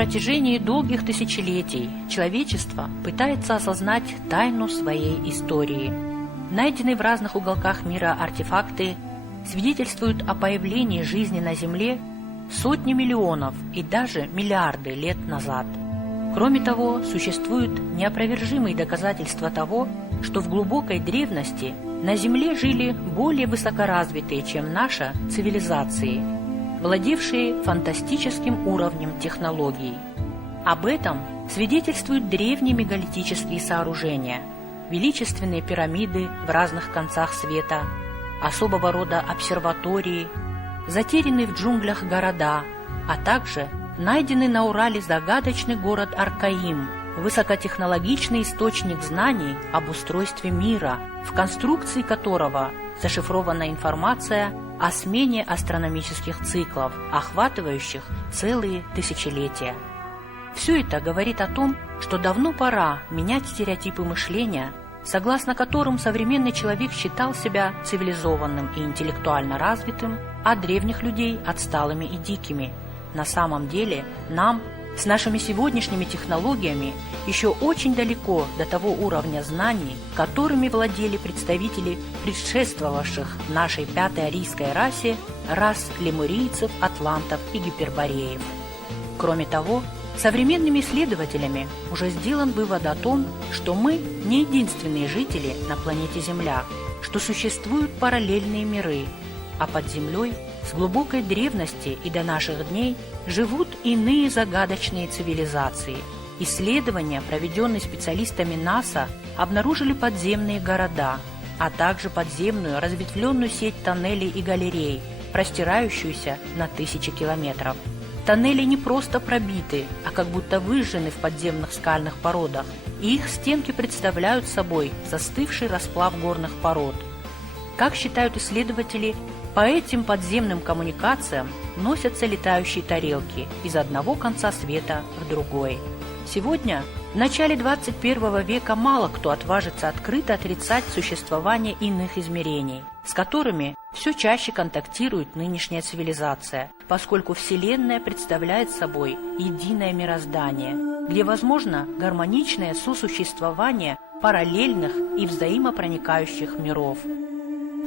протяжении долгих тысячелетий человечество пытается осознать тайну своей истории. Найденные в разных уголках мира артефакты свидетельствуют о появлении жизни на Земле сотни миллионов и даже миллиарды лет назад. Кроме того, существуют неопровержимые доказательства того, что в глубокой древности на Земле жили более высокоразвитые, чем наша, цивилизации, владевшие фантастическим уровнем технологий. Об этом свидетельствуют древние мегалитические сооружения, величественные пирамиды в разных концах света, особого рода обсерватории, затерянные в джунглях города, а также найденный на Урале загадочный город Аркаим, высокотехнологичный источник знаний об устройстве мира, в конструкции которого зашифрована информация о смене астрономических циклов, охватывающих целые тысячелетия. Все это говорит о том, что давно пора менять стереотипы мышления, согласно которым современный человек считал себя цивилизованным и интеллектуально развитым, а древних людей отсталыми и дикими. На самом деле нам, с нашими сегодняшними технологиями, еще очень далеко до того уровня знаний, которыми владели представители предшествовавших нашей пятой арийской расе рас лемурийцев, атлантов и гипербореев. Кроме того, современными исследователями уже сделан вывод о том, что мы не единственные жители на планете Земля, что существуют параллельные миры, а под землей с глубокой древности и до наших дней живут иные загадочные цивилизации. Исследования, проведенные специалистами НАСА, обнаружили подземные города, а также подземную разветвленную сеть тоннелей и галерей, простирающуюся на тысячи километров. Тоннели не просто пробиты, а как будто выжжены в подземных скальных породах, и их стенки представляют собой застывший расплав горных пород. Как считают исследователи, по этим подземным коммуникациям носятся летающие тарелки из одного конца света в другой. Сегодня, в начале 21 века, мало кто отважится открыто отрицать существование иных измерений, с которыми все чаще контактирует нынешняя цивилизация, поскольку Вселенная представляет собой единое мироздание, где возможно гармоничное сосуществование параллельных и взаимопроникающих миров.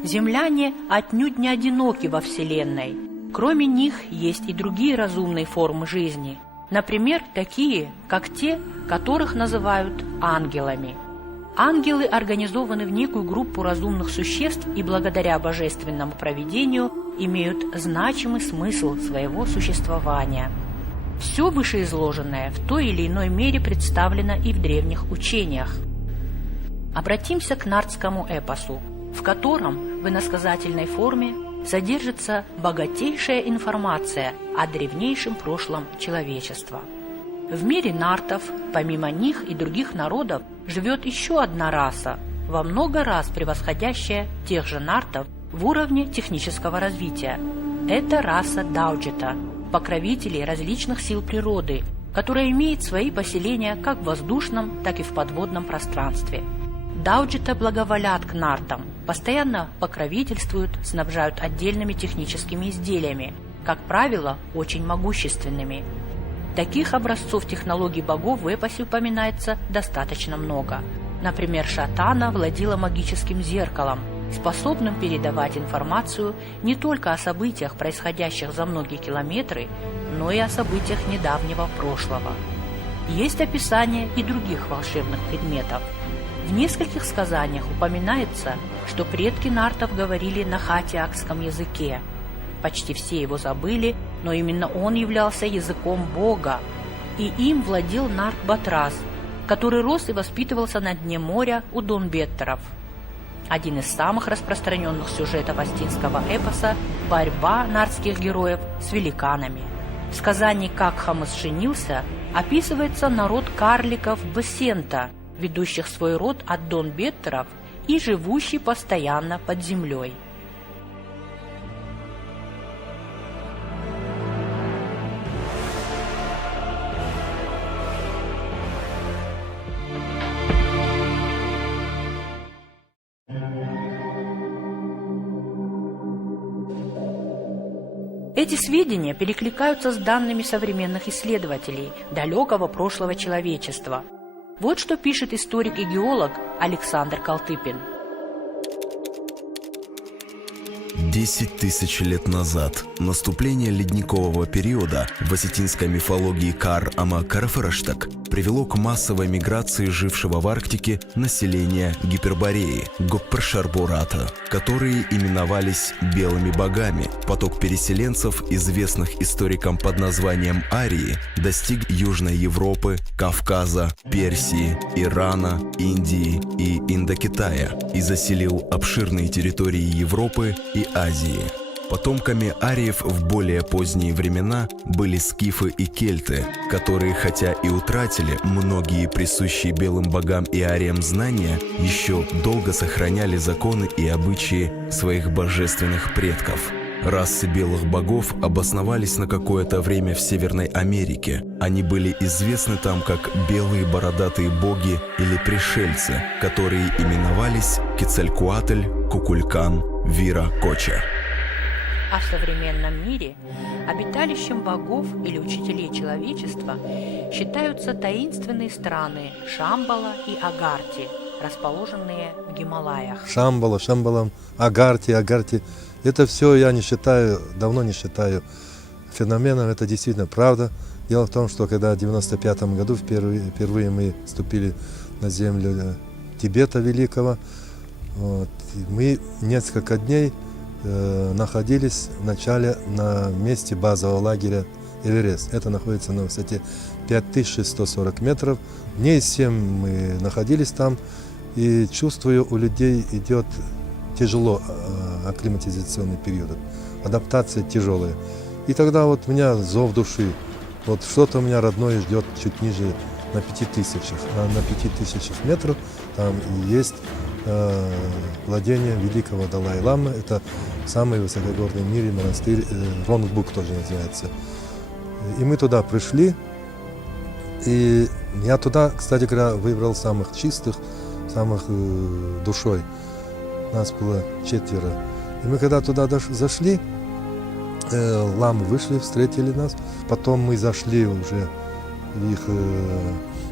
Земляне отнюдь не одиноки во Вселенной. Кроме них есть и другие разумные формы жизни, например, такие, как те, которых называют ангелами. Ангелы организованы в некую группу разумных существ и благодаря божественному провидению имеют значимый смысл своего существования. Все вышеизложенное в той или иной мере представлено и в древних учениях. Обратимся к нардскому эпосу, в котором в иносказательной форме содержится богатейшая информация о древнейшем прошлом человечества. В мире нартов, помимо них и других народов, живет еще одна раса, во много раз превосходящая тех же нартов в уровне технического развития. Это раса Дауджета, покровителей различных сил природы, которая имеет свои поселения как в воздушном, так и в подводном пространстве. Дауджета благоволят к нартам, постоянно покровительствуют, снабжают отдельными техническими изделиями, как правило, очень могущественными. Таких образцов технологий богов в эпосе упоминается достаточно много. Например, Шатана владела магическим зеркалом, способным передавать информацию не только о событиях, происходящих за многие километры, но и о событиях недавнего прошлого. Есть описание и других волшебных предметов. В нескольких сказаниях упоминается, что предки нартов говорили на хатиакском языке. Почти все его забыли, но именно он являлся языком Бога, и им владел нарт Батрас, который рос и воспитывался на дне моря у донбеттеров. Один из самых распространенных сюжетов астинского эпоса – борьба нартских героев с великанами. В сказании «Как Хамас женился» описывается народ карликов Басента, ведущих свой род от донбеттеров и живущий постоянно под землей. Эти сведения перекликаются с данными современных исследователей далекого прошлого человечества. Вот что пишет историк и геолог Александр Калтыпин. 10 тысяч лет назад наступление ледникового периода в осетинской мифологии Кар-Ама-Карафараштак привело к массовой миграции жившего в Арктике населения Гипербореи, Гоппершарбурата, которые именовались белыми богами. Поток переселенцев, известных историкам под названием арии, достиг Южной Европы, Кавказа, Персии, Ирана, Индии и Индокитая и заселил обширные территории Европы и Азии. Потомками ариев в более поздние времена были скифы и кельты, которые, хотя и утратили многие присущие белым богам и ариям знания, еще долго сохраняли законы и обычаи своих божественных предков. Расы белых богов обосновались на какое-то время в Северной Америке. Они были известны там как белые бородатые боги или пришельцы, которые именовались Кецалькуатль, Кукулькан, Вира-Коча. А в современном мире обиталищем богов или учителей человечества считаются таинственные страны Шамбала и Агарти, расположенные в Гималаях. Шамбала, Агарти. Это все я не считаю, давно не считаю феноменом, это действительно правда. Дело в том, что когда в 1995 году впервые мы вступили на землю Тибета Великого, мы несколько дней находились вначале на месте базового лагеря Эверест. Это находится на высоте 5140 метров. Дней 7 мы находились там, и чувствую, у людей идет тяжело акклиматизационный период, адаптация тяжелая. И тогда вот у меня зов души, вот что-то у меня родное ждет чуть ниже на 5000, а на 5000 метров там есть владение великого Далай-ламы, это самый высокогорный в мире монастырь, Ронгбук тоже называется. И мы туда пришли, и я туда, кстати говоря, выбрал самых чистых, самых душой. Нас было 4. И мы когда туда зашли, ламы вышли, встретили нас. Потом мы зашли уже в их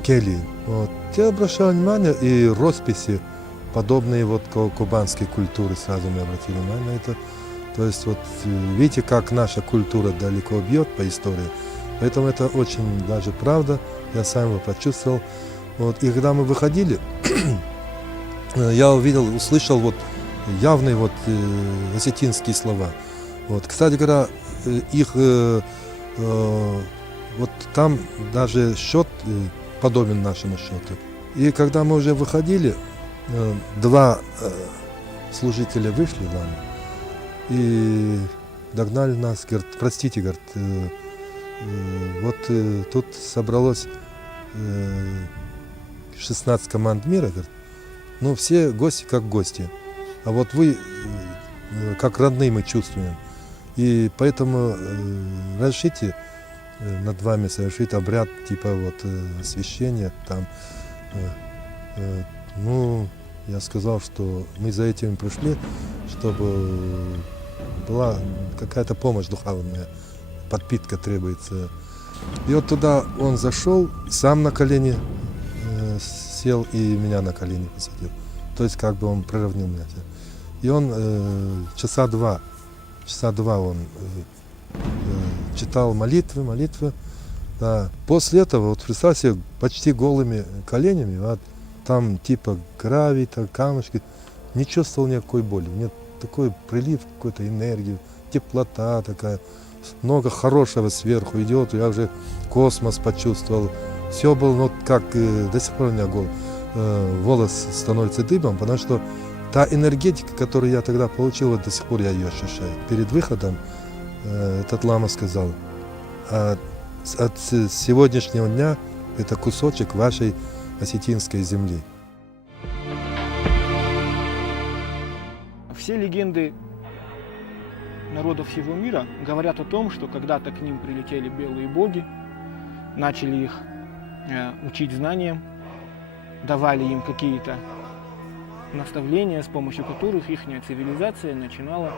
кельи. Вот. Я обращал внимание, и росписи, подобные вот кубанской культуре, сразу мы обратили внимание на это. То есть вот видите, как наша культура далеко бьет по истории. Поэтому это очень даже правда. Я сам его почувствовал. Вот. И когда мы выходили, я увидел, услышал вот явные вот осетинские слова. Вот. Кстати говоря, их вот там даже счет подобен нашему счету. И когда мы уже выходили, 2 служителя вышли нам и догнали нас, говорят, простите, говорят, вот тут собралось 16 команд мира, говорят, ну все гости как гости, а вот вы как родные мы чувствуем, и поэтому разрешите над вами совершить обряд типа вот освящения там. Ну, я сказал, что мы за этим пришли, чтобы была какая-то помощь духовная, подпитка требуется. И вот туда он зашел, сам на колени сел и меня на колени посадил. То есть как бы он приравнил меня. И он часа два он читал молитвы. Да. После этого, вот представьте, почти голыми коленями, вот, там типа гравий, камушки, не чувствовал никакой боли. Мне такой прилив какой-то энергии, теплота такая, много хорошего сверху идет, я уже космос почувствовал. Все было, ну, как до сих пор у меня волос становится дыбом, потому что та энергетика, которую я тогда получил, вот до сих пор я ее ощущаю. Перед выходом этот лама сказал, от сегодняшнего дня это кусочек вашей осетинской земли. Все легенды народов всего мира говорят о том, что когда-то к ним прилетели белые боги, начали их учить знаниям, давали им какие-то наставления, с помощью которых их цивилизация начинала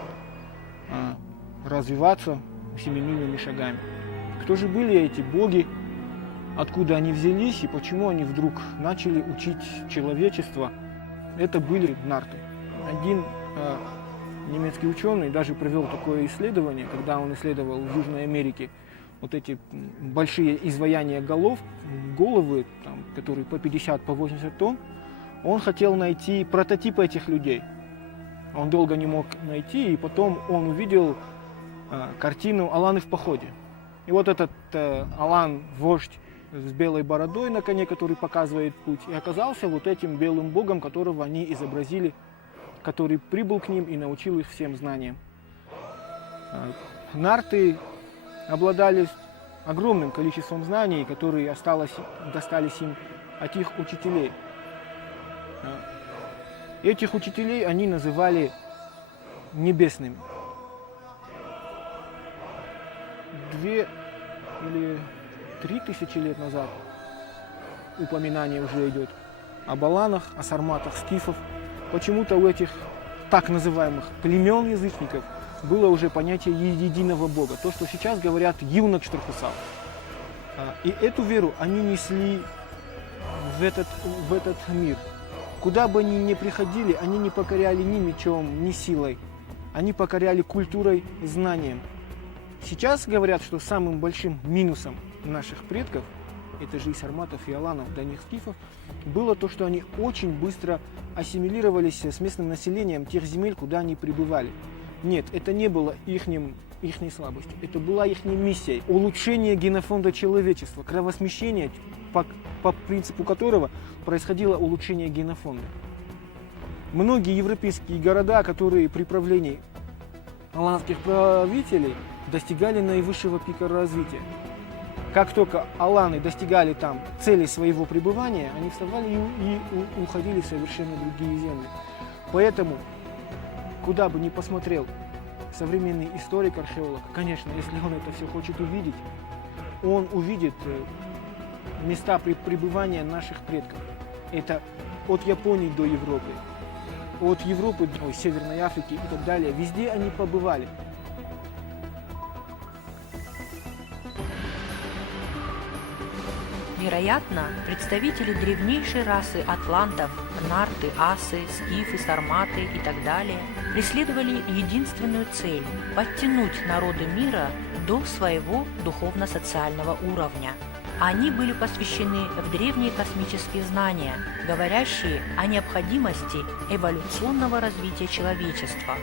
развиваться семимильными шагами. Кто же были эти боги, откуда они взялись и почему они вдруг начали учить человечество? Это были нарты. Один немецкий ученый даже провел такое исследование, когда он исследовал в Южной Америке вот эти большие изваяния головы, там, которые по 50, по 80 тонн. Он хотел найти прототип этих людей. Он долго не мог найти, и потом он увидел картину «Аланы в походе». И вот этот Алан, вождь с белой бородой на коне, который показывает путь, и оказался вот этим белым богом, которого они изобразили, который прибыл к ним и научил их всем знаниям. Нарты обладали огромным количеством знаний, которые достались им от их учителей. Этих учителей они называли небесными. 2 или 3 тысячи лет назад упоминание уже идет об аланах, о сарматах, скифов. Почему-то у этих так называемых племен язычников было уже понятие единого бога. То, что сейчас говорят «юнок штурхусал». И эту веру они несли в этот мир. Куда бы они ни приходили, они не покоряли ни мечом, ни силой. Они покоряли культурой, знанием. Сейчас говорят, что самым большим минусом наших предков, это же и сарматов, и аланов, до них скифов, было то, что они очень быстро ассимилировались с местным населением тех земель, куда они прибывали. Нет, это не было ихней слабостью, это была их миссией. Улучшение генофонда человечества, кровосмещение, по принципу которого происходило улучшение генофонда. Многие европейские города, которые при правлении аланских правителей достигали наивысшего пика развития. Как только аланы достигали там цели своего пребывания, они вставали и уходили в совершенно другие земли. Поэтому, куда бы ни посмотрел современный историк, археолог, конечно, если он это все хочет увидеть, он увидит места пребывания наших предков. Это от Японии до Европы, от Европы до Северной Африки и так далее. Везде они побывали. Вероятно, представители древнейшей расы атлантов, нарты, асы, скифы, сарматы и так далее преследовали единственную цель – подтянуть народы мира до своего духовно-социального уровня. Они были посвящены в древние космические знания, говорящие о необходимости эволюционного развития человечества,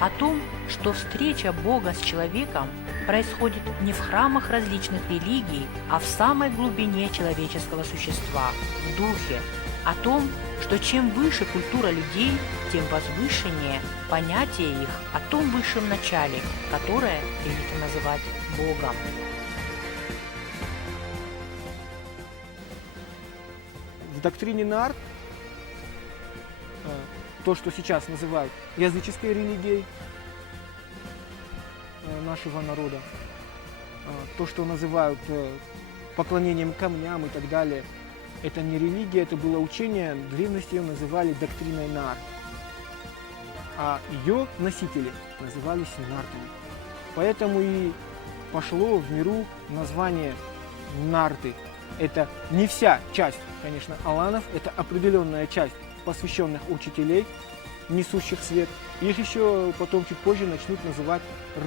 о том, что встреча Бога с человеком происходит не в храмах различных религий, а в самой глубине человеческого существа, в духе, о том, что чем выше культура людей, тем возвышеннее понятие их о том высшем начале, которое принято называть Богом. В доктрине Нарт то, что сейчас называют языческой религией нашего народа, то, что называют поклонением камням и так далее, это не религия, это было учение, в древности ее называли доктриной Нарт, а ее носители назывались нартами. Поэтому и пошло в миру название нарты. Это не вся часть, конечно, аланов, это определенная часть посвященных учителей, несущих свет. Их еще потом чуть позже начнут называть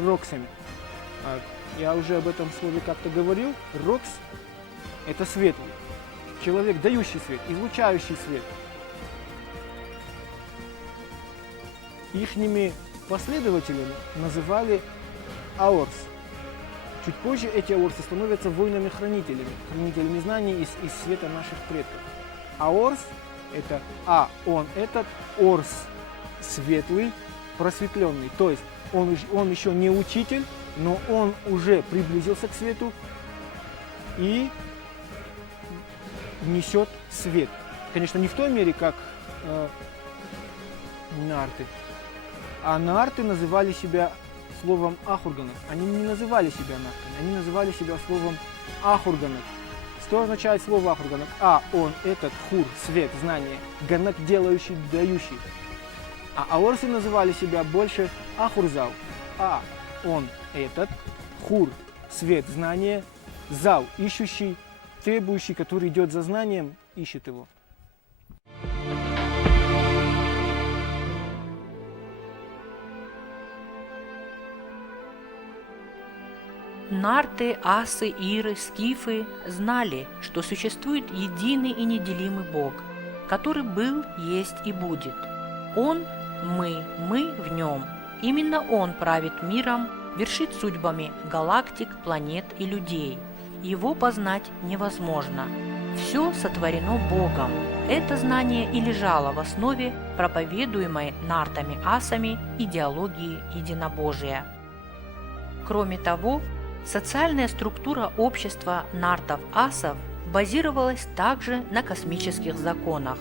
роксами. Я уже об этом слове как-то говорил. Рокс – это светлый. Человек, дающий свет, излучающий свет. Ихними последователями называли аорс. Чуть позже эти аорсы становятся воинами-хранителями, хранителями знаний из света наших предков. Аорс – это он этот, орс – светлый, просветленный. То есть он еще не учитель, но он уже приблизился к свету и несет свет. Конечно, не в той мере, как нарты. А нарты называли себя словом ахурганов. Они не называли себя нартами, они называли себя словом ахурганов. Что означает слово ахурганов? Он этот, хур, свет, знание, ганак, делающий, дающий. А аорсы называли себя больше ахурзал. Он этот, хур – свет, знание, зал – ищущий, требующий, который идет за знанием, ищет его. Нарты, асы, иры, скифы знали, что существует единый и неделимый Бог, который был, есть и будет. Он – мы в нем. Именно Он правит миром, вершит судьбами галактик, планет и людей. Его познать невозможно. Все сотворено Богом. Это знание и лежало в основе проповедуемой нартами-асами идеологии единобожия. Кроме того, социальная структура общества нартов-асов базировалась также на космических законах.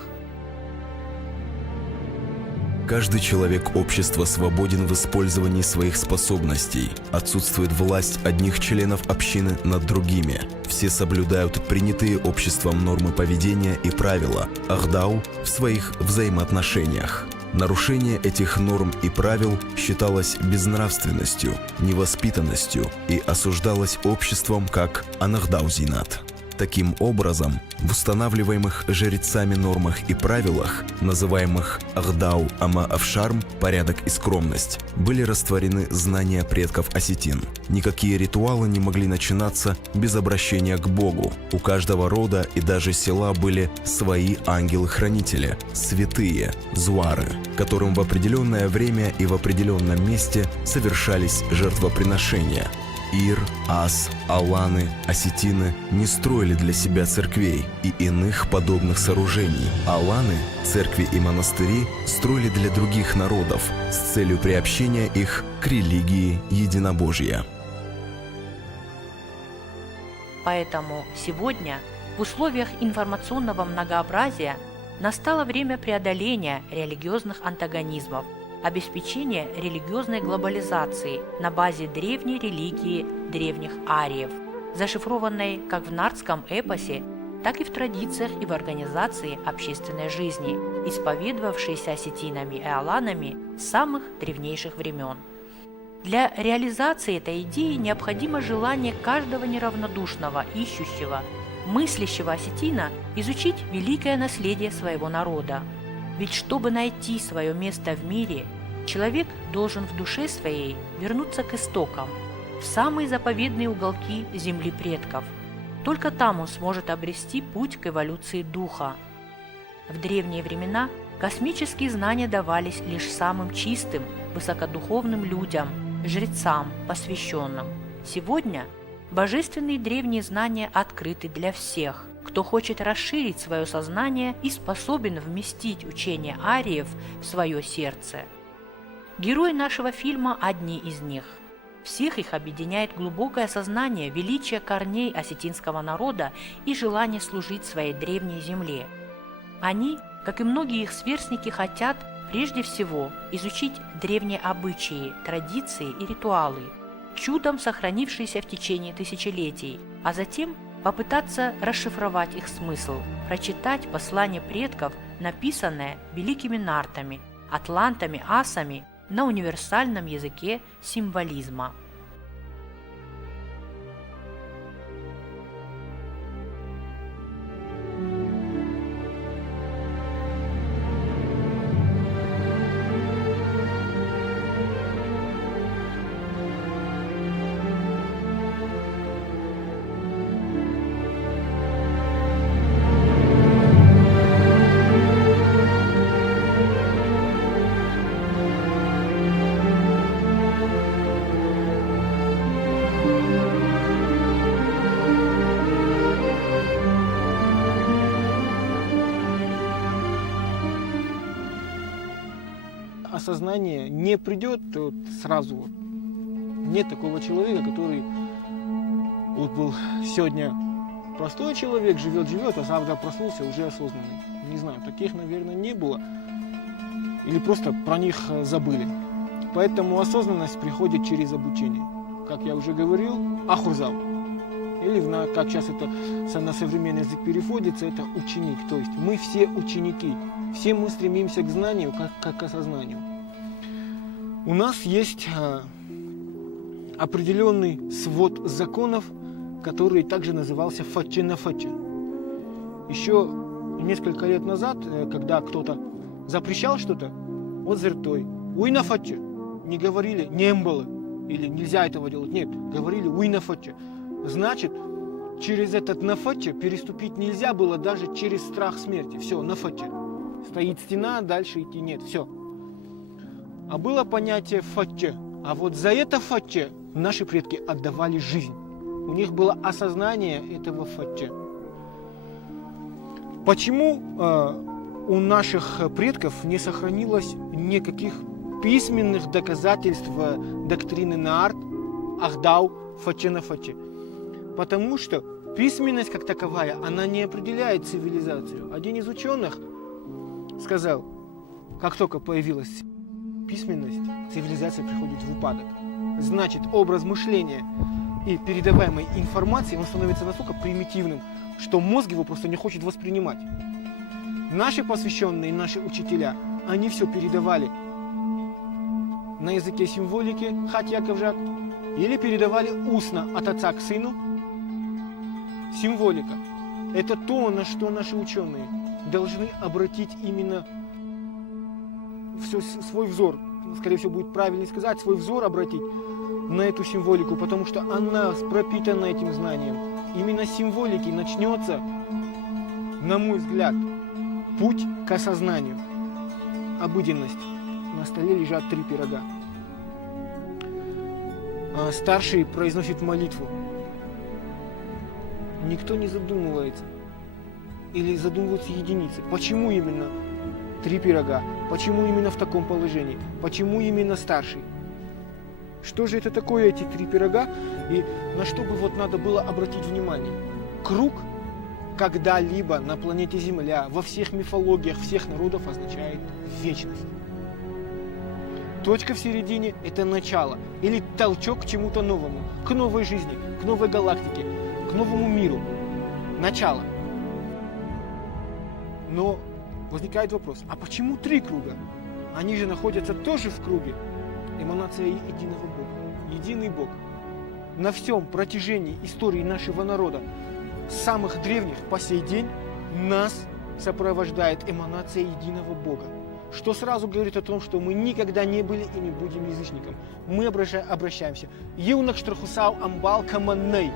Каждый человек общества свободен в использовании своих способностей. Отсутствует власть одних членов общины над другими. Все соблюдают принятые обществом нормы поведения и правила Ахдау в своих взаимоотношениях. Нарушение этих норм и правил считалось безнравственностью, невоспитанностью и осуждалось обществом как анахдаузинат. Таким образом, в устанавливаемых жрецами нормах и правилах, называемых Ахдау Ама Авшарм, порядок и скромность, были растворены знания предков осетин. Никакие ритуалы не могли начинаться без обращения к Богу. У каждого рода и даже села были свои ангелы-хранители, святые, зуары, которым в определенное время и в определенном месте совершались жертвоприношения. Ир, ас, аланы, осетины не строили для себя церквей и иных подобных сооружений. Аланы, церкви и монастыри строили для других народов с целью приобщения их к религии единобожия. Поэтому сегодня, в условиях информационного многообразия, настало время преодоления религиозных антагонизмов, обеспечение религиозной глобализации на базе древней религии древних ариев, зашифрованной как в нартском эпосе, так и в традициях и в организации общественной жизни, исповедовавшейся осетинами и аланами с самых древнейших времен. Для реализации этой идеи необходимо желание каждого неравнодушного, ищущего, мыслящего осетина изучить великое наследие своего народа. Ведь чтобы найти свое место в мире, человек должен в душе своей вернуться к истокам, в самые заповедные уголки земли предков. Только там он сможет обрести путь к эволюции духа. В древние времена космические знания давались лишь самым чистым, высокодуховным людям, жрецам, посвященным. Сегодня божественные древние знания открыты для всех, кто хочет расширить свое сознание и способен вместить учение ариев в свое сердце. Герои нашего фильма – одни из них. Всех их объединяет глубокое сознание величия корней осетинского народа и желание служить своей древней земле. Они, как и многие их сверстники, хотят прежде всего изучить древние обычаи, традиции и ритуалы, чудом сохранившиеся в течение тысячелетий, а затем попытаться расшифровать их смысл, прочитать послание предков, написанное великими нартами, атлантами, асами на универсальном языке символизма. Осознание не придет вот сразу. Нет такого человека, который вот был сегодня простой человек, живет, а завтра проснулся уже осознанный. Не знаю, таких, наверное, не было. Или просто про них забыли. Поэтому осознанность приходит через обучение. Как я уже говорил, ахурзал. Или, как сейчас это на современный язык переводится, это ученик. То есть мы все ученики. Все мы стремимся к знанию, как к осознанию. У нас есть определенный свод законов, который также назывался фаче на фаче. Еще несколько лет назад, когда кто-то запрещал что-то, вот зертой, уй на фаче, не говорили не было или нельзя этого делать, нет, говорили уй на фаче. Значит, через этот на фаче переступить нельзя было даже через страх смерти. Все, на фаче. Стоит стена, дальше идти нет, все. А было понятие фаче. А вот за это фаче наши предки отдавали жизнь. У них было осознание этого фаче. Почему у наших предков не сохранилось никаких письменных доказательств доктрины Наарт, Ахдау, фаче на фаче? Потому что письменность как таковая, она не определяет цивилизацию. Один из ученых сказал, как только появилась письменность, цивилизация приходит в упадок. Значит, образ мышления и передаваемой информации, он становится настолько примитивным, что мозг его просто не хочет воспринимать. Наши посвященные, наши учителя, они все передавали на языке символики, хат Яков Жак, или передавали устно от отца к сыну. Символика – это то, на что наши ученые должны обратить именно свой взор, скорее всего, будет правильнее сказать, свой взор обратить на эту символику, потому что она пропитана этим знанием. Именно с символики начнется, на мой взгляд, путь к осознанию. Обыденность. На столе лежат 3 пирога. Старший произносит молитву. Никто не задумывается. Или задумываются единицы. Почему именно 3 пирога? Почему именно в таком положении? Почему именно старший? Что же это такое, эти 3 пирога? И на что бы вот надо было обратить внимание? Круг когда-либо на планете Земля, во всех мифологиях всех народов означает вечность. Точка в середине – это начало или толчок к чему-то новому, к новой жизни, к новой галактике, к новому миру. Начало. Но возникает вопрос, а почему 3 круга? Они же находятся тоже в круге. Эманация единого Бога. Единый Бог. На всем протяжении истории нашего народа, с самых древних по сей день, нас сопровождает эманация единого Бога. Что сразу говорит о том, что мы никогда не были и не будем язычником. Мы обращаемся. Еунах Штрахусау Амбал Каманней.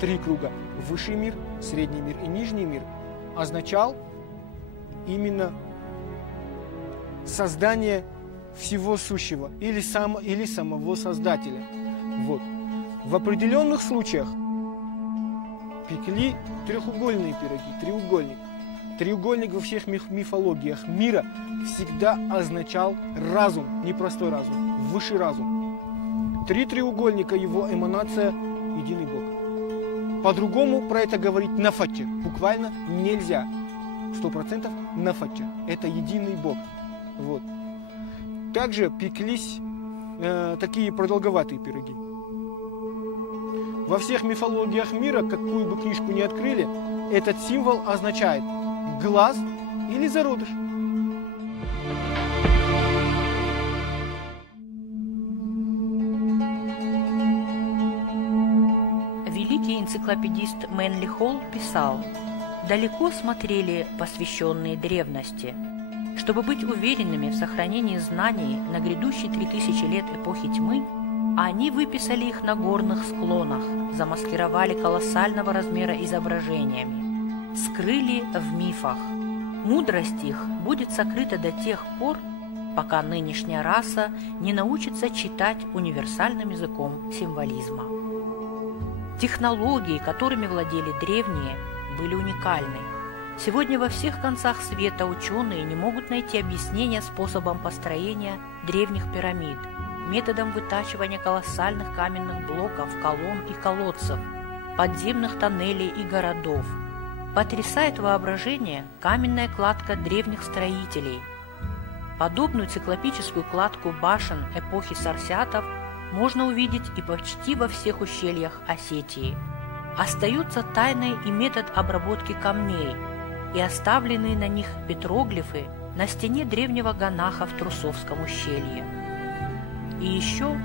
3 круга. Высший мир, средний мир и нижний мир означал именно создание всего сущего или самого Создателя. Вот. В определенных случаях пекли треугольные пироги, треугольник. Треугольник во всех мифологиях мира всегда означал разум, не простой разум, высший разум. 3 треугольника, его эманация – единый Бог. По-другому про это говорить на фаче буквально нельзя. 100% на фаче. Это единый Бог. Вот. Также пеклись такие продолговатые пироги. Во всех мифологиях мира, какую бы книжку ни открыли, этот символ означает глаз или зародыш. Великий энциклопедист Мэнли Холл писал: «Далеко смотрели посвященные древности. Чтобы быть уверенными в сохранении знаний на грядущие 3000 лет эпохи тьмы, они выписали их на горных склонах, замаскировали колоссального размера изображениями, скрыли в мифах. Мудрость их будет сокрыта до тех пор, пока нынешняя раса не научится читать универсальным языком символизма». Технологии, которыми владели древние, были уникальны. Сегодня во всех концах света ученые не могут найти объяснение способам построения древних пирамид, методом вытачивания колоссальных каменных блоков, колонн и колодцев, подземных тоннелей и городов. Потрясает воображение каменная кладка древних строителей. Подобную циклопическую кладку башен эпохи сарсиатов можно увидеть и почти во всех ущельях Осетии. Остается тайной и метод обработки камней, и оставленные на них петроглифы на стене древнего Ганаха в Трусовском ущелье. И еще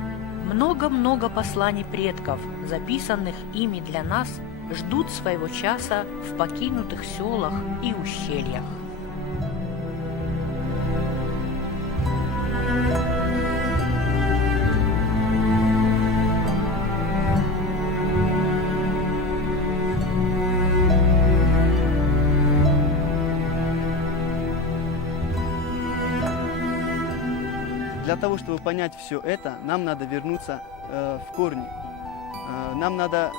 Много-много посланий предков, записанных ими для нас, ждут своего часа в покинутых селах и ущельях. Для того, чтобы понять все это, нам надо вернуться в корни. Нам надо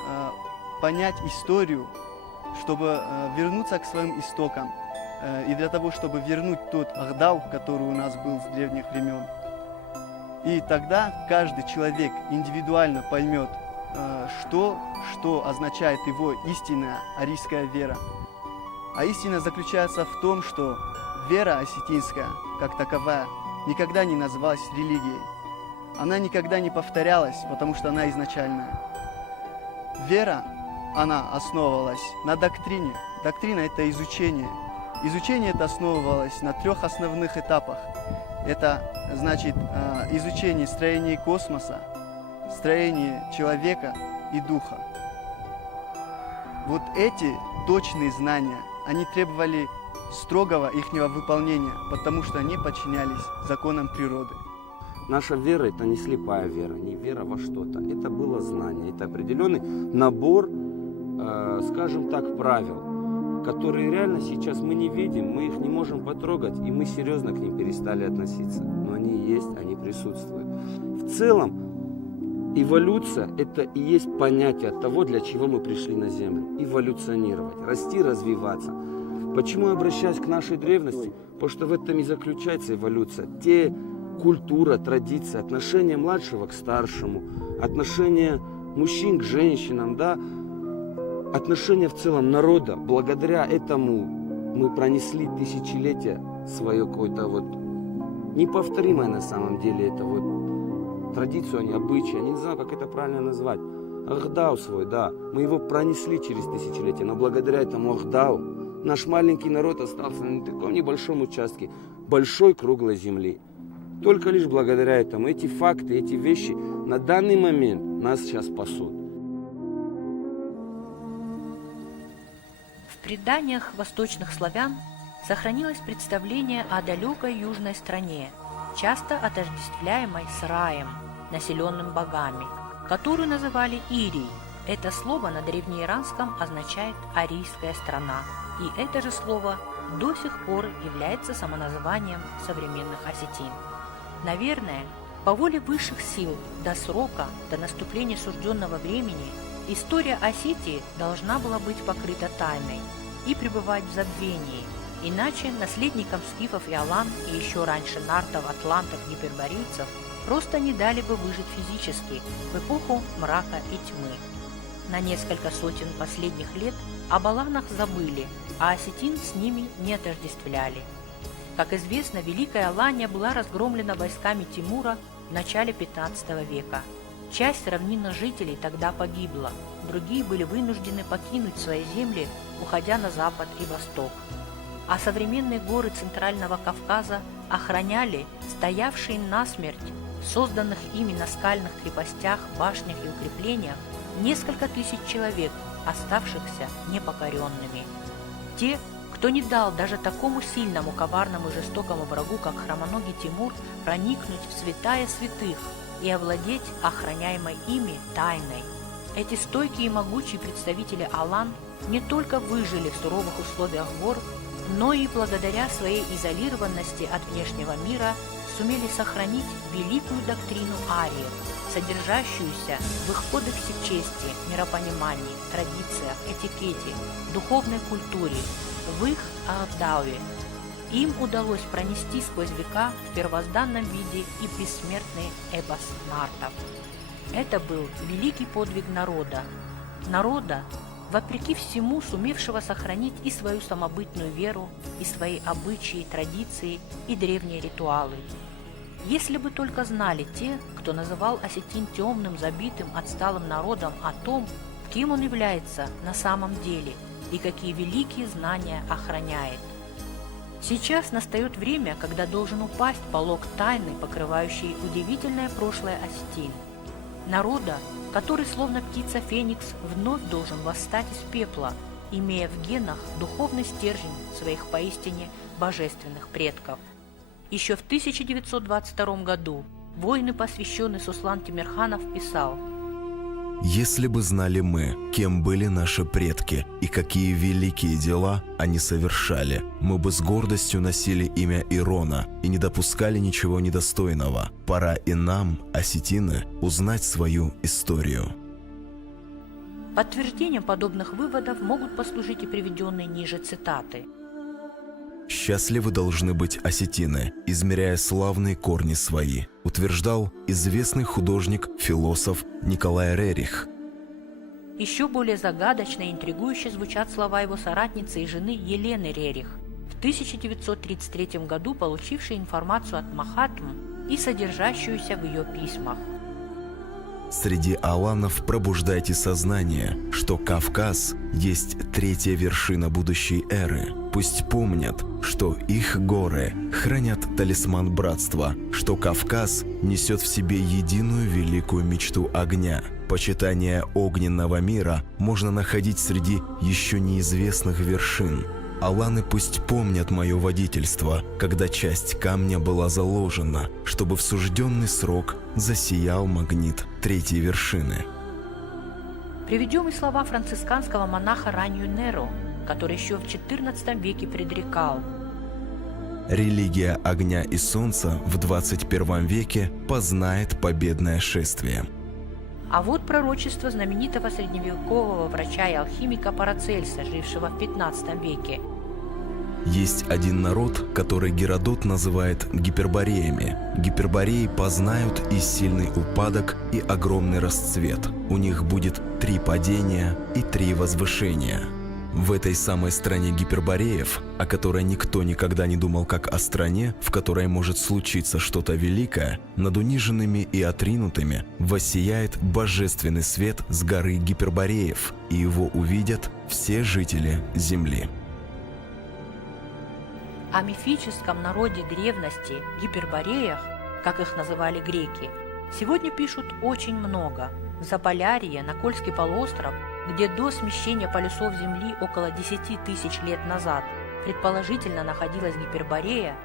понять историю, чтобы вернуться к своим истокам. И для того, чтобы вернуть тот Ахдау, который у нас был с древних времен. И тогда каждый человек индивидуально поймет, что означает его истинная арийская вера. А истина заключается в том, что вера осетинская, как таковая, никогда не называлась религией. Она никогда не повторялась, потому что она изначальная. Вера, она основывалась на доктрине. Доктрина – это изучение. Изучение это основывалось на 3 основных этапах. Это значит изучение строения космоса, строение человека и духа. Вот эти точные знания, они требовали строгого ихнего выполнения, потому что они подчинялись законам природы. Наша вера – это не слепая вера, не вера во что-то. Это было знание, это определенный набор, скажем так, правил, которые реально сейчас мы не видим, мы их не можем потрогать, и мы серьезно к ним перестали относиться. Но они есть, они присутствуют. В целом, эволюция – это и есть понятие того, для чего мы пришли на Землю. Эволюционировать, расти, развиваться. Почему я обращаюсь к нашей древности? Потому что в этом и заключается эволюция. Те культура, традиции, отношение младшего к старшему, отношение мужчин к женщинам, да, отношение в целом народа. Благодаря этому мы пронесли тысячелетия свое какое-то вот неповторимое на самом деле это вот традицию, а не обычаи. Я не знаю, как это правильно назвать. Ахдау свой, да. Мы его пронесли через тысячелетия, но благодаря этому Ахдау наш маленький народ остался на таком небольшом участке большой круглой земли. Только лишь благодаря этому эти факты, эти вещи на данный момент нас сейчас спасут. В преданиях восточных славян сохранилось представление о далекой южной стране, часто отождествляемой с раем, населенным богами, которую называли Ирий. Это слово на древнеиранском означает «арийская страна», и это же слово до сих пор является самоназванием современных осетин. Наверное, по воле высших сил до срока, до наступления сужденного времени, история Осетии должна была быть покрыта тайной и пребывать в забвении, иначе наследникам скифов и алан, и еще раньше нартов, атлантов, гиперборейцев просто не дали бы выжить физически в эпоху мрака и тьмы. На несколько сотен последних лет об аланах забыли, а осетин с ними не отождествляли. Как известно, Великая Алания была разгромлена войсками Тимура в начале 15 века. Часть равнинных жителей тогда погибла, другие были вынуждены покинуть свои земли, уходя на запад и восток. А современные горы Центрального Кавказа охраняли стоявшие насмерть, созданных ими на скальных крепостях, башнях и укреплениях, несколько тысяч человек, оставшихся непокоренными. Те, кто не дал даже такому сильному, коварному и жестокому врагу, как хромоногий Тимур, проникнуть в святая святых и овладеть охраняемой ими тайной. Эти стойкие и могучие представители алан не только выжили в суровых условиях гор, но и благодаря своей изолированности от внешнего мира сумели сохранить великую доктрину ариев, содержащуюся в их кодексе чести, миропонимании, традициях, этикете, духовной культуре, в их Ахдауе. Им удалось пронести сквозь века в первозданном виде и бессмертный эпос нартов. Это был великий подвиг народа, вопреки всему сумевшего сохранить и свою самобытную веру, и свои обычаи, традиции и древние ритуалы. Если бы только знали те, кто называл осетин темным, забитым, отсталым народом, о том, кем он является на самом деле и какие великие знания охраняет. Сейчас настает время, когда должен упасть полог тайны, покрывающий удивительное прошлое осетин. Народа, который, словно птица Феникс, вновь должен восстать из пепла, имея в генах духовный стержень своих поистине божественных предков. Еще в 1922 году воин, посвященный Суслан Темирханов, писал: «Если бы знали мы, кем были наши предки и какие великие дела они совершали, мы бы с гордостью носили имя Ирона и не допускали ничего недостойного. Пора и нам, осетины, узнать свою историю». Подтверждением подобных выводов могут послужить и приведенные ниже цитаты. «Счастливы должны быть осетины, измеряя славные корни свои», утверждал известный художник, философ Николай Рерих. Еще более загадочно и интригующе звучат слова его соратницы и жены Елены Рерих, в 1933 году получившей информацию от Махатм и содержащуюся в ее письмах. Среди аланов пробуждайте сознание, что Кавказ есть третья вершина будущей эры. Пусть помнят, что их горы хранят талисман братства, что Кавказ несет в себе единую великую мечту огня. Почитание огненного мира можно находить среди еще неизвестных вершин. Аланы пусть помнят мое водительство, когда часть камня была заложена, чтобы в сужденный срок засиял магнит третьей вершины. Приведем и слова францисканского монаха Ранью Неро, который еще в XIV веке предрекал: «Религия огня и солнца в 21 веке познает победное шествие». А вот пророчество знаменитого средневекового врача и алхимика Парацельса, жившего в XV веке. Есть один народ, который Геродот называет гипербореями. Гипербореи познают и сильный упадок, и огромный расцвет. У них будет 3 падения и 3 возвышения. В этой самой стране гипербореев, о которой никто никогда не думал как о стране, в которой может случиться что-то великое, над униженными и отринутыми воссияет божественный свет с горы Гипербореев, и его увидят все жители земли. О мифическом народе древности гипербореях, как их называли греки, сегодня пишут очень много. В Заполярье, на Кольский полуостров, где до смещения полюсов Земли около 10 тысяч лет назад предположительно находилась Гиперборея,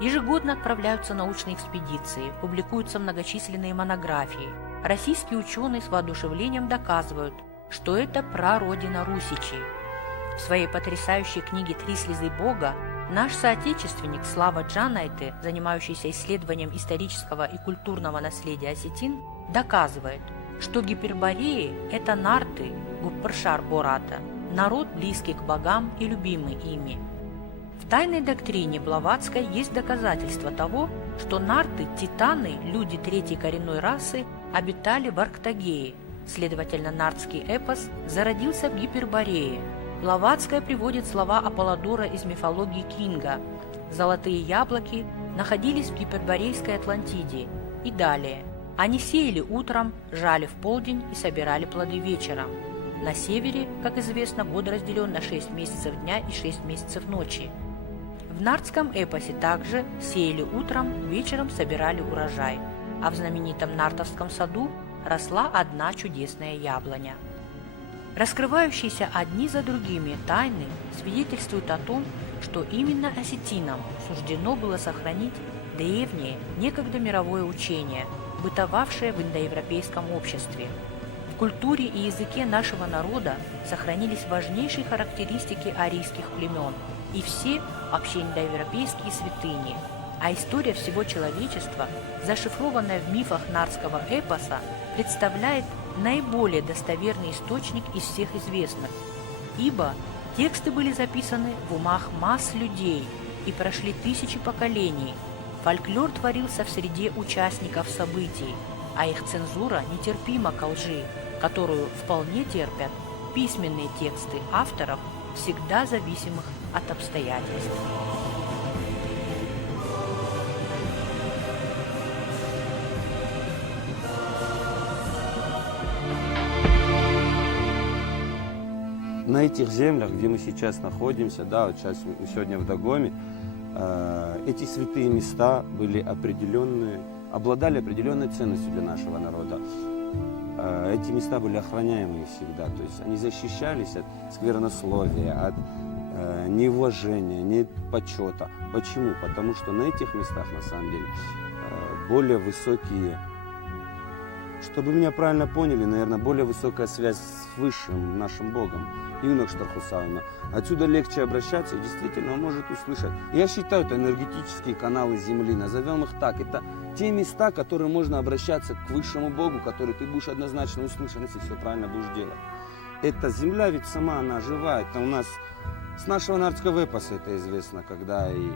ежегодно отправляются научные экспедиции, публикуются многочисленные монографии. Российские ученые с воодушевлением доказывают, что это прародина русичей. В своей потрясающей книге «Три слезы Бога» наш соотечественник Слава Джанайте, занимающийся исследованием исторического и культурного наследия осетин, доказывает, что гипербореи – это нарты Гуппаршар-Бората, народ, близкий к богам и любимый ими. В тайной доктрине Блаватской есть доказательства того, что нарты, титаны, люди третьей коренной расы, обитали в Арктагее, следовательно, нартский эпос зародился в Гиперборее. Блаватская приводит слова Аполлодора из мифологии Кинга: «Золотые яблоки находились в Гиперборейской Атлантиде». И далее: «Они сеяли утром, жали в полдень и собирали плоды вечером». На севере, как известно, год разделен на 6 месяцев дня и 6 месяцев ночи. В нартском эпосе также сеяли утром, вечером собирали урожай, а в знаменитом Нартовском саду росла одна чудесная яблоня. Раскрывающиеся одни за другими тайны свидетельствуют о том, что именно осетинам суждено было сохранить древнее, некогда мировое учение, бытовавшее в индоевропейском обществе. В культуре и языке нашего народа сохранились важнейшие характеристики арийских племен и все общеиндоевропейские святыни, а история всего человечества, зашифрованная в мифах нартского эпоса, представляет наиболее достоверный источник из всех известных, ибо тексты были записаны в умах масс людей и прошли тысячи поколений. Фольклор творился в среде участников событий, а их цензура нетерпима ко лжи, которую вполне терпят письменные тексты авторов, всегда зависимых от обстоятельств. На этих землях, где мы сейчас находимся, да, вот сейчас мы сегодня в Дагоме, эти святые места были обладали определенной ценностью для нашего народа. эти места были охраняемые всегда. То есть они защищались от сквернословия, от неуважения, непочета. Почему? Потому что на этих местах, на самом деле, более высокие, чтобы меня правильно поняли, наверное, более высокая связь с высшим нашим Богом, Юнок Штархусауна. Отсюда легче обращаться, и действительно он может услышать. Я считаю, это энергетические каналы Земли, назовем их так. Это те места, которые можно обращаться к высшему Богу, который ты будешь однозначно услышан, если все правильно будешь делать. Эта земля ведь сама, она живая. Это у нас с нашего нардского эпоса это известно, когда и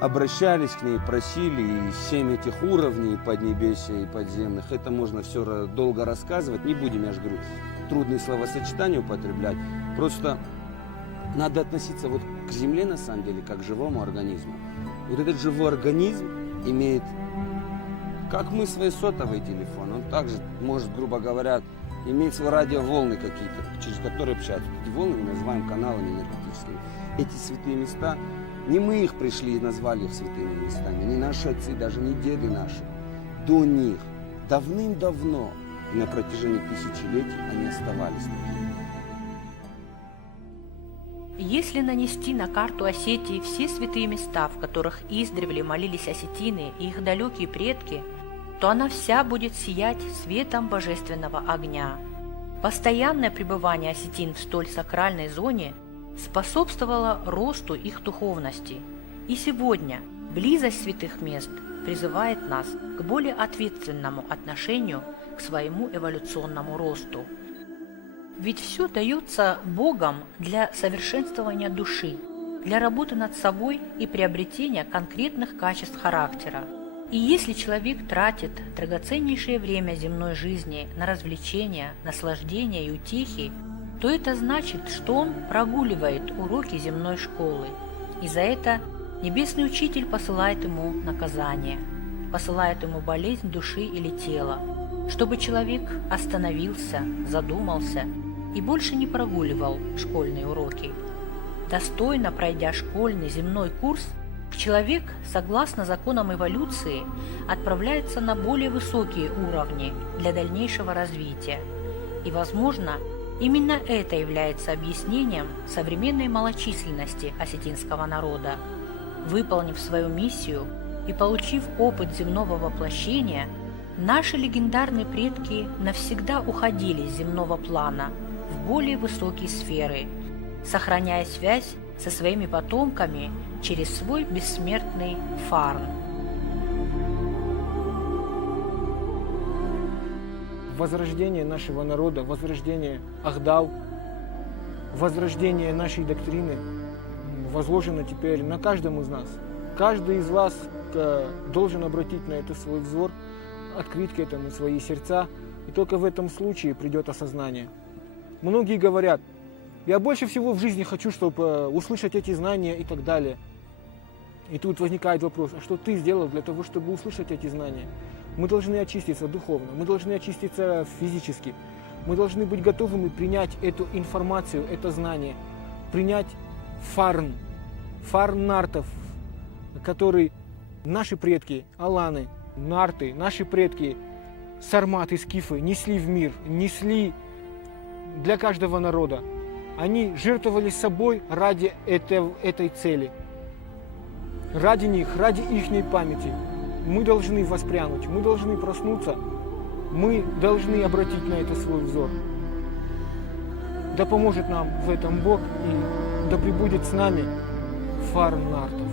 обращались к ней, просили, и 7 этих уровней поднебесья и подземных. Это можно все долго рассказывать. Не будем, я же говорю, трудные словосочетания употреблять. Просто надо относиться вот к земле, на самом деле, как к живому организму. Вот этот живой организм имеет, как мы свои сотовые телефоны, он также может, грубо говоря, иметь свои радиоволны какие-то, через которые общаются. Эти волны мы называем каналами энергетическими. Эти святые места, не мы их пришли и назвали их святыми местами, не наши отцы, даже не деды наши. До них давным-давно и на протяжении тысячелетий они оставались такими. Если нанести на карту Осетии все святые места, в которых издревле молились осетины и их далекие предки, то она вся будет сиять светом божественного огня. Постоянное пребывание осетин в столь сакральной зоне способствовало росту их духовности. И сегодня близость святых мест призывает нас к более ответственному отношению к своему эволюционному росту. Ведь все дается Богом для совершенствования души, для работы над собой и приобретения конкретных качеств характера. И если человек тратит драгоценнейшее время земной жизни на развлечения, наслаждения и утехи, то это значит, что он прогуливает уроки земной школы. И за это Небесный Учитель посылает ему наказание, посылает ему болезнь души или тела, чтобы человек остановился, задумался и больше не прогуливал школьные уроки. Достойно пройдя школьный земной курс, человек, согласно законам эволюции, отправляется на более высокие уровни для дальнейшего развития. И, возможно, именно это является объяснением современной малочисленности осетинского народа. Выполнив свою миссию и получив опыт земного воплощения, наши легендарные предки навсегда уходили с земного плана в более высокие сферы, сохраняя связь со своими потомками через свой бессмертный фарн. Возрождение нашего народа, возрождение Ахдау, возрождение нашей доктрины возложено теперь на каждом из нас. Каждый из вас должен обратить на это свой взор, открыть к этому свои сердца, и только в этом случае придет осознание. Многие говорят: я больше всего в жизни хочу, чтобы услышать эти знания и так далее. И тут возникает вопрос: а что ты сделал для того, чтобы услышать эти знания? Мы должны очиститься духовно, мы должны очиститься физически, мы должны быть готовыми принять эту информацию, это знание, принять фарн нартов, который наши предки, аланы, нарты, наши предки, сарматы, скифы несли в мир, несли для каждого народа. Они жертвовали собой ради этой цели, ради них, ради ихней памяти. Мы должны воспрянуть, мы должны проснуться, мы должны обратить на это свой взор. Да поможет нам в этом Бог, и да пребудет с нами фарн нарта.